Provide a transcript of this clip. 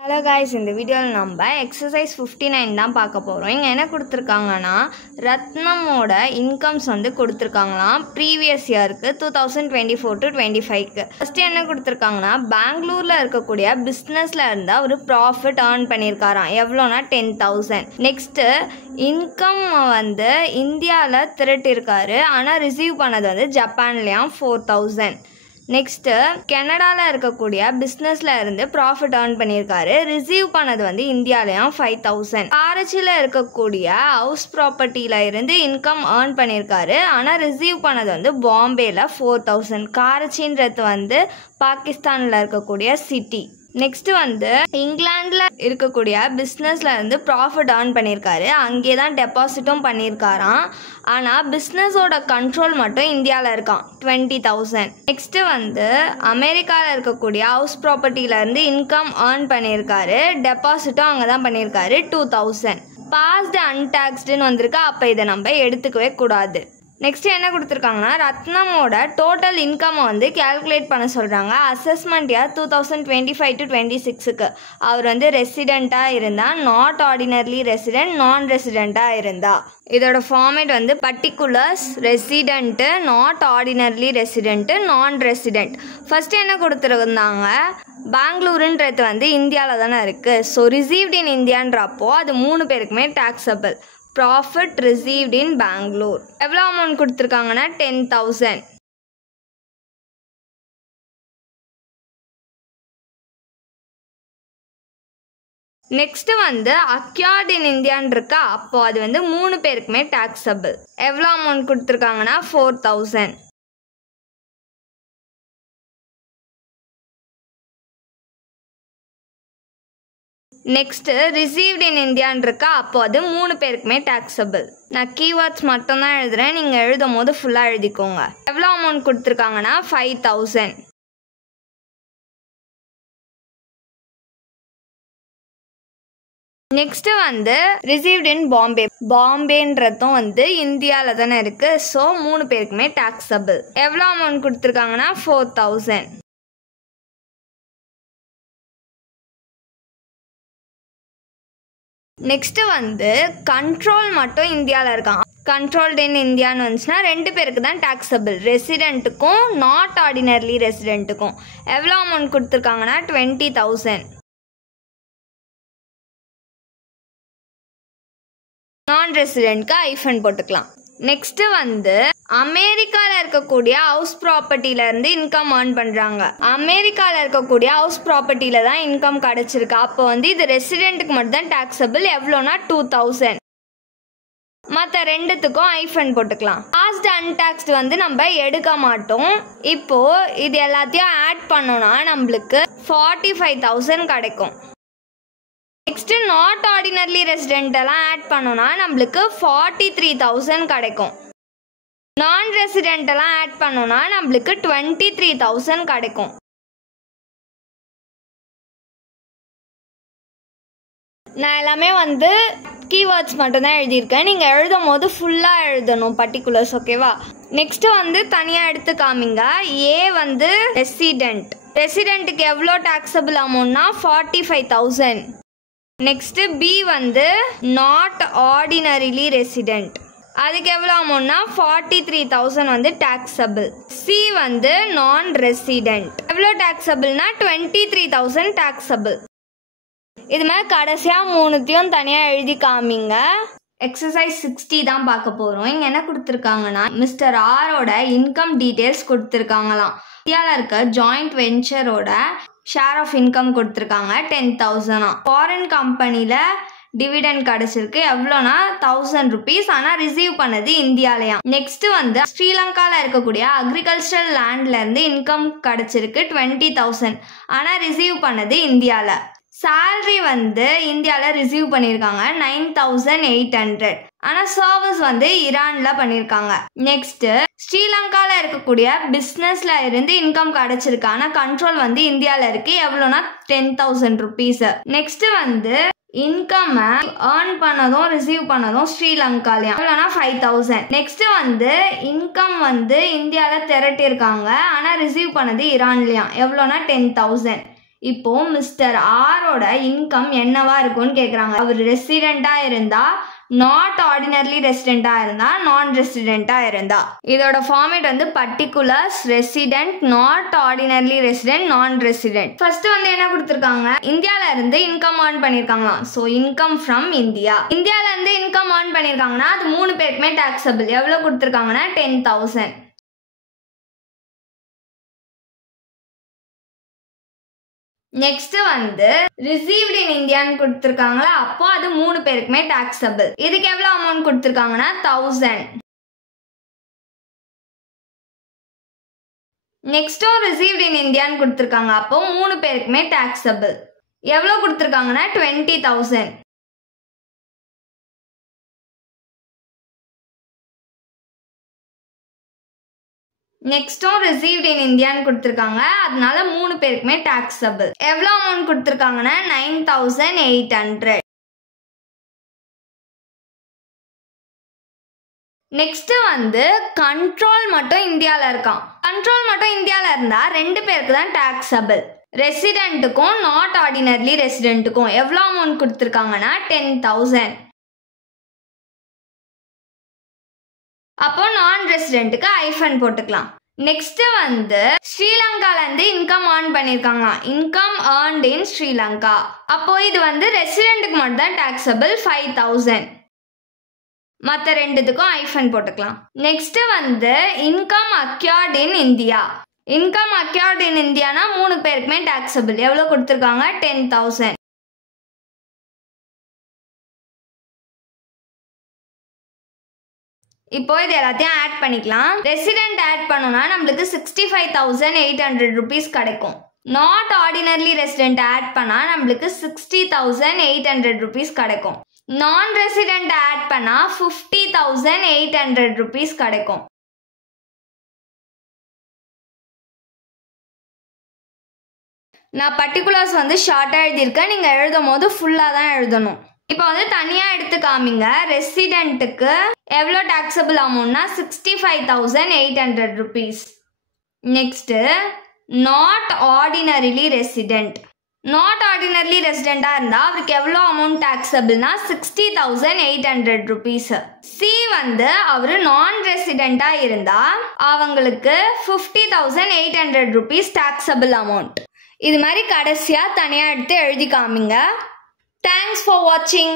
Hello guys, இந்த வீடியோவில் நம்ம எக்ஸசைஸ் 59 தான் பார்க்க போகிறோம். இங்கே என்ன கொடுத்துருக்காங்கன்னா, ரத்னமோட இன்கம்ஸ் வந்து கொடுத்துருக்காங்களாம் ப்ரீவியஸ் இயருக்கு 2024 to 25க்கு. ஃபஸ்ட்டு என்ன கொடுத்துருக்காங்கன்னா, பெங்களூரில் இருக்கக்கூடிய பிஸ்னஸில் இருந்தால் ஒரு ப்ராஃபிட் ஏர்ன் பண்ணியிருக்காராம். எவ்வளோனா 10,000. நெக்ஸ்ட்டு இன்கம் வந்து இந்தியாவில் திரட்டியிருக்காரு, ஆனால் ரிசீவ் பண்ணது வந்து ஜப்பான்லேயும் 4,000. நெக்ஸ்ட்டு கனடாவில் இருக்கக்கூடிய பிஸ்னஸில் இருந்து ப்ராஃபிட் ஏர்ன் பண்ணியிருக்காரு, ரிசீவ் பண்ணது வந்து இந்தியாவிலையும் 5,000. காரச்சியில் இருக்கக்கூடிய ஹவுஸ் ப்ராப்பர்ட்டியில் இருந்து இன்கம் ஏர்ன் பண்ணியிருக்காரு, ஆனால் ரிசீவ் பண்ணது வந்து பாம்பேயில் 4,000. காரச்சின்றது வந்து பாகிஸ்தானில் இருக்கக்கூடிய சிட்டி. நெக்ஸ்ட்டு வந்து இங்கிலாண்டில் இருக்கக்கூடிய பிஸ்னஸில் இருந்து ப்ராஃபிட் ஏர்ன் பண்ணியிருக்காரு, அங்கே தான் டெபாசிட்டும் பண்ணியிருக்காராம். ஆனால் பிஸ்னஸோட கண்ட்ரோல் மட்டும் இந்தியாவில் இருக்கான், 20,000. நெக்ஸ்ட்டு வந்து அமெரிக்காவில் இருக்கக்கூடிய ஹவுஸ் ப்ராப்பர்ட்டியிலேருந்து இன்கம் ஏர்ன் பண்ணியிருக்காரு, டெபாசிட்டும் அங்கே தான் பண்ணியிருக்காரு, 2,000. பாஸ்டு அன்டாக்ஸ்டுன்னு வந்திருக்கு, அப்போ இதை நம்ம எடுத்துக்கவே கூடாது. நெக்ஸ்ட்டு என்ன கொடுத்துருக்காங்கன்னா, ரத்னமோட டோட்டல் இன்கம் வந்து கேல்குலேட் பண்ண சொல்கிறாங்க. அசஸ்மெண்ட் இயர் 2025 to 26க்கு அவர் வந்து ரெசிடெண்ட்டாக இருந்தால், நாட் ஆர்டினர்லி ரெசிடெண்ட், நான் ரெசிடெண்ட்டாக இருந்தால். இதோட ஃபார்மேட் வந்து பர்டிகுலர்ஸ், ரெசிடெண்ட்டு, நாட் ஆர்டினர்லி ரெசிடெண்ட்டு, நான் ரெசிடெண்ட். ஃபஸ்ட்டு என்ன கொடுத்துருந்தாங்க, பெங்களூருன்றது வந்து இந்தியாவில் தானே இருக்குது. ஸோ ரிசீவ்ட் இன் இந்தியான்றப்போ அது 3 பேருக்குமே taxable. Profit received in Bangalore. எவ்வளோ அமௌண்ட் கொடுத்துருக்காங்கன்னா 10,000. நெக்ஸ்ட் வந்து அக்யார்ட் இன் இந்தியான்னு இருக்கா, அப்போ அது வந்து 3 பேருக்குமே டேக்ஸபிள். எவ்வளோ அமௌண்ட் கொடுத்துருக்காங்கன்னா 4,000. நெக்ஸ்ட்டு ரிசீவ்ட் இன் இந்தியான்னு இருக்கா, அப்போ அது 3 பேருக்குமே டேக்ஸபிள். நான் கீவேர்ட்ஸ் மட்டும்தான் எழுதுகிறேன், நீங்கள் எழுதும் போது ஃபுல்லாக எழுதிக்கோங்க. எவ்வளோ அமௌண்ட் கொடுத்துருக்காங்கன்னா 5,000. நெக்ஸ்ட்டு வந்து ரிசீவ்ட் இன் பாம்பே. பாம்பேன்றதும் வந்து இந்தியாவில் தானே இருக்குது, ஸோ 3 பேருக்குமே டேக்ஸபிள். எவ்வளோ அமௌண்ட் கொடுத்துருக்காங்கன்னா 4,000. நெக்ஸ்ட்டு வந்து கண்ட்ரோல் மட்டும் இந்தியாவில் இருக்கான். கண்ட்ரோல்டு இன் இந்தியான்னு வந்துச்சுன்னா 2 பேருக்கு தான் டேக்ஸபிள், ரெசிடெண்ட்டுக்கும் நாட் ஆர்டினர்லி ரெசிடெண்ட்டுக்கும். எவ்வளோ அமௌண்ட் கொடுத்துருக்காங்கன்னா 20,000. நான் ரெசிடெண்ட்க்கு ஐஃபன் போட்டுக்கலாம். நெக்ஸ்ட்டு வந்து அமெரிக்காவில் இருக்கக்கூடிய ஹவுஸ் ப்ராப்பர்ட்டியிலேருந்து இன்கம் ஏர்ன் பண்ணுறாங்க. அமெரிக்காவில் இருக்கக்கூடிய ஹவுஸ் ப்ராப்பர்ட்டியில் தான் இன்கம் கிடச்சிருக்கு, அப்போ வந்து இது ரெசிடெண்ட்டுக்கு மட்டும் தான் டேக்ஸபிள். எவ்வளோனா 2,000. மற்ற 2த்துக்கும் ஐஃபன் போட்டுக்கலாம். பாஸ்ட் அன்டாக்ஸ்டு வந்து நம்ம எடுக்க மாட்டோம். இப்போது இது எல்லாத்தையும் ஆட் பண்ணோன்னா நம்மளுக்கு 45,000 கிடைக்கும். நெக்ஸ்ட்டு நாட் ஆர்டினர்லி ரெசிடென்ட்டெல்லாம் ஆட் பண்ணோன்னா நம்மளுக்கு 43,000 கிடைக்கும். நான் ரெசிடென்ட்டெல்லாம் ஆட் பண்ணோன்னா நம்மளுக்கு 23,000 கிடைக்கும். நான் எல்லாமே வந்து கீவேர்ட்ஸ் மட்டும்தான் எழுதியிருக்கேன், நீங்கள் எழுதும் போது ஃபுல்லாக எழுதணும் பர்டிகுலர்ஸ், ஓகேவா? நெக்ஸ்ட்டு வந்து தனியாக எடுத்து காமிங்க. ஏ வந்து ரெசிடெண்ட். ரெசிடெண்ட்டுக்கு எவ்வளோ டேக்ஸபிள் அமௌண்ட்னா 45,000. நெக்ஸ்ட்டு பி வந்து நாட் ஆர்டினரிலி ரெசிடெண்ட், அதுக்கு எவ்வளோ அமௌண்ட்னா 43,000 வந்து டேக்ஸபிள். சி வந்து நான் ரெசிடெண்ட், எவ்வளோ டேக்ஸபிள்னா 23,000 டேக்ஸபிள். இது மாதிரி கடைசியாக 3த்தையும் தனியாக எழுதி காமிங்க. எக்ஸசைஸ் 60 தான் பார்க்க போகிறோம். இங்கே என்ன கொடுத்துருக்காங்கன்னா, மிஸ்டர் ஆரோட இன்கம் டீட்டெயில்ஸ் கொடுத்துருக்காங்களாம். இந்தியாவில் இருக்க ஜாயிண்ட் வெஞ்சரோட ஷேர் ஆஃப் இன்கம் கொடுத்துருக்காங்க 10,000. ஃபாரின் கம்பெனியில் டிவிடெண்ட் கிடச்சிருக்கு, எவ்வளோனா 1,000 rupees, ஆனால் ரிசீவ் பண்ணது இந்தியாலையாம். நெக்ஸ்ட்டு வந்து ஸ்ரீலங்காவில் இருக்கக்கூடிய அக்ரிகல்ச்சரல் லேண்ட்லேருந்து இன்கம் கிடச்சிருக்கு 20,000, ஆனால் ரிசீவ் பண்ணது இந்தியாவில். சேல்ரி வந்து இந்தியாவில் ரிசீவ் பண்ணியிருக்காங்க 9,800, ஆனால் சர்வீஸ் வந்து ஈரானில் பண்ணியிருக்காங்க. நெக்ஸ்ட்டு ஸ்ரீலங்காவில் இருக்கக்கூடிய பிஸ்னஸில் இருந்து இன்கம் கிடச்சிருக்கு, ஆனால் கண்ட்ரோல் வந்து இந்தியாவில் இருக்குது, எவ்வளோனா 10,000 rupees. நெக்ஸ்ட்டு வந்து இன்கம் ஏர்ன் பண்ணதும் ரிசீவ் பண்ணதும் ஸ்ரீலங்காலையும் எவ்வளோனா 5,000. நெக்ஸ்ட்டு வந்து இன்கம் வந்து இந்தியாவில் திரட்டியிருக்காங்க, ஆனால் ரிசீவ் பண்ணது ஈரான்லையும், எவ்வளோனா 10,000. இப்போ மிஸ்டர் ஆரோட இன்கம் என்னவா இருக்கும்னு கேட்குறாங்க. அவர் ரெசிடெண்ட்டாக இருந்தா, நாட் ஆர்டினர்லி ரெசிடெண்ட்டாக இருந்தா, நான் ரெசிடெண்ட்டாக இருந்தா. இதோட ஃபார்மேட் வந்து particulars, resident, not ordinarily resident, non resident. First வந்து என்ன கொடுத்துருக்காங்க, இந்தியாவில இருந்து இன்கம் ஏர்ன் பண்ணியிருக்காங்களாம். So income from India. இந்தியாவில இருந்து இன்கம் ஏர்ன் பண்ணியிருக்காங்கன்னா அது 3 பேருக்குமே டாக்ஸபிள். எவ்வளோ கொடுத்துருக்காங்கன்னா 10,000. நெக்ஸ்ட் வந்து ரிசீவ்ட் இன் இந்தியான்னு கொடுத்துருக்காங்களா, அப்போ அது 3 பேருக்குமே டாக்ஸபிள். இதுக்கு எவ்வளோ அமௌண்ட் கொடுத்துருக்காங்கன்னா 1000. நெக்ஸ்ட்டும் ரிசீவ்ட் இன் இந்தியான்னு கொடுத்துருக்காங்க, அப்போ 3 பேருக்குமே டாக்ஸபிள். எவ்வளோ கொடுத்துருக்காங்கன்னா 20,000. நெக்ஸ்ட்டும் ரிசீவ்ட் இன் இந்தியான்னு கொடுத்துருக்காங்க, அதனால 3 பேருக்குமே டாக்ஸபிள். எவ்வளோ அமௌண்ட் கொடுத்துருக்காங்கன்னா 9,800. நெக்ஸ்ட் வந்து கண்ட்ரோல் மட்டும் இந்தியாவில் இருக்கான். கண்ட்ரோல் மட்டும் இந்தியாவில் இருந்தா 2 பேருக்கு தான் டாக்ஸபிள். ரெசிடென்ட்டுக்கும் நாட் ஆர்டினர்லி ரெசிடென்ட்டுக்கும் எவ்வளோ அமௌண்ட் கொடுத்துருக்காங்கன்னா 10,000. அப்போ நான் ரெசிடென்ட்டுக்கு ஐஃபன் போட்டுக்கலாம். நெக்ஸ்ட் வந்து ஸ்ரீலங்கால இருந்து இன்கம் ஏர்ன் பண்ணிருக்காங்களாம். இன்கம் ஏர்ன்ட் இன் ஸ்ரீலங்கா. அப்போ இது வந்து ரெசிடென்ட்டுக்கு மட்டும் தான் டாக்ஸபிள் 5,000. மற்ற ரெண்டுத்துக்கும் ஐஃபன் போட்டுக்கலாம். நெக்ஸ்ட் வந்து income acquired in India. Income acquired in Indiana 3 பேருக்குமே டாக்ஸபிள். எவ்வளோ கொடுத்துருக்காங்க 10,000. இப்போ இது எல்லாத்தையும் ஆட் பண்ணிக்கலாம். ரெசிடென்ட் ஆட் பண்ணோம்னா நம்மளுக்கு 65,800 rupees கிடைக்கும். நாட் ஆர்டினர்லி ரெசிடென்ட் ஆட் பண்ணா நம்மளுக்கு 60,800 rupees கிடைக்கும். நான் ரெசிடென்ட் ஆட் பண்ணா 50,800 rupees கிடைக்கும். நான் பர்டிகுலர்ஸ் வந்து ஷார்ட்டாக எழுதியிருக்கேன், நீங்கள் எழுதும் போது ஃபுல்லாக தான் எழுதணும். இப்போ வந்து தனியாக எடுத்து காமிங்க. ரெசிடென்ட்டுக்கு எவ்வளோ டாக்ஸபிள் அமௌண்ட்னா 65,800 rupees. Next not ordinarily resident. Not ordinarily ரெசிடெண்ட்டாக இருந்தால் அவருக்கு எவ்வளோ அமௌண்ட் டாக்ஸபிள்னா 60,800 rupees. சி வந்து அவர் நான் ரெசிடெண்ட்டாக இருந்தால் அவங்களுக்கு 50,800 rupees டாக்ஸபிள் அமௌண்ட். இது மாதிரி கடைசியாக தனியாக எடுத்து எழுதி காமிங்க. Thanks for watching.